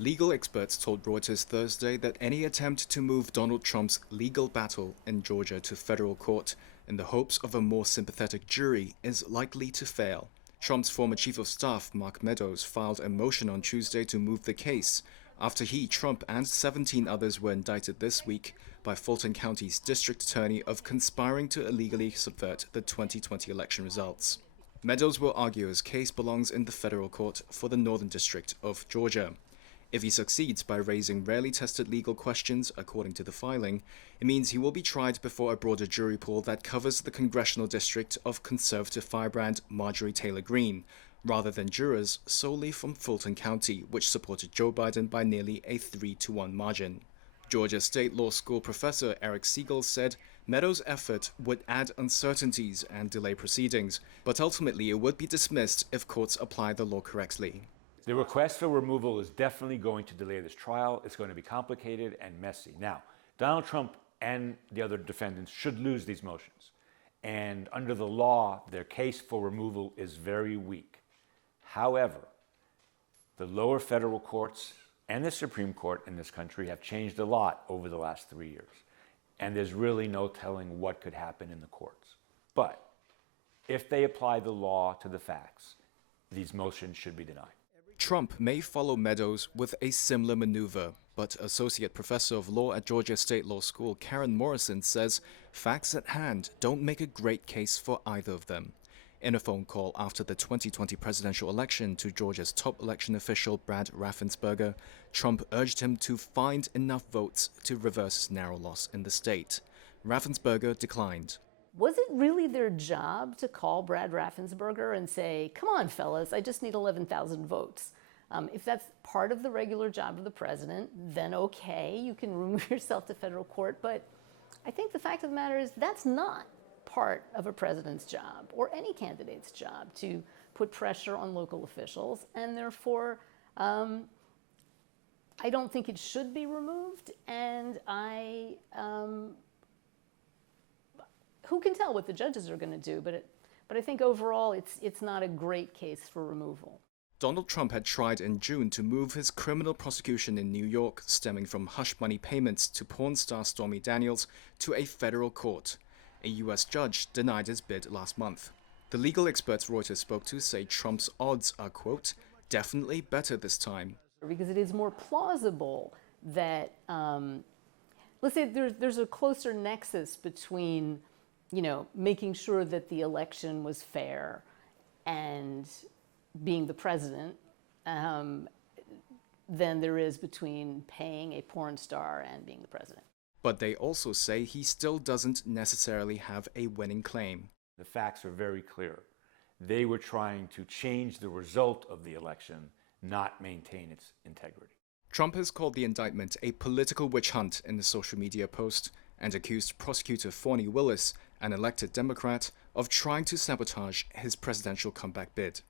Legal experts told Reuters Thursday that any attempt to move Donald Trump's legal battle in Georgia to federal court in the hopes of a more sympathetic jury is likely to fail. Trump's former chief of staff, Mark Meadows, filed a motion on Tuesday to move the case after he, Trump, and 17 others were indicted this week by Fulton County's district attorney of conspiring to illegally subvert the 2020 election results. Meadows will argue his case belongs in the federal court for the Northern District of Georgia. If he succeeds by raising rarely tested legal questions, according to the filing, it means he will be tried before a broader jury pool that covers the congressional district of conservative firebrand Marjorie Taylor Greene, rather than jurors solely from Fulton County, which supported Joe Biden by nearly a 3-1 margin. Georgia State Law School professor Eric Siegel said Meadows' effort would add uncertainties and delay proceedings, but ultimately it would be dismissed if courts apply the law correctly. The request for removal is definitely going to delay this trial. It's going to be complicated and messy. Now, Donald Trump and the other defendants should lose these motions. And under the law, their case for removal is very weak. However, the lower federal courts and the Supreme Court in this country have changed a lot over the last 3 years. And there's really no telling what could happen in the courts. But if they apply the law to the facts, these motions should be denied. Trump may follow Meadows with a similar maneuver, but Associate Professor of Law at Georgia State Law School Karen Morrison says facts at hand don't make a great case for either of them. In a phone call after the 2020 presidential election to Georgia's top election official Brad Raffensperger, Trump urged him to find enough votes to reverse his narrow loss in the state. Raffensperger declined. Was it really their job to call Brad Raffensperger and say, come on, fellas, I just need 11,000 votes? If that's part of the regular job of the president, then okay, you can remove yourself to federal court. But I think the fact of the matter is that's not part of a president's job or any candidate's job to put pressure on local officials. And therefore, I don't think it should be removed. And who can tell what the judges are going to do? But I think overall, it's not a great case for removal. Donald Trump had tried in June to move his criminal prosecution in New York, stemming from hush money payments to porn star Stormy Daniels, to a federal court. A U.S. judge denied his bid last month. The legal experts Reuters spoke to say Trump's odds are, quote, definitely better this time. Because it is more plausible that, let's say there's a closer nexus between making sure that the election was fair and being the president than there is between paying a porn star and being the president. But they also say he still doesn't necessarily have a winning claim. The facts are very clear. They were trying to change the result of the election, not maintain its integrity. Trump has called the indictment a political witch hunt in a social media post and accused prosecutor Fani Willis, an elected Democrat, of trying to sabotage his presidential comeback bid.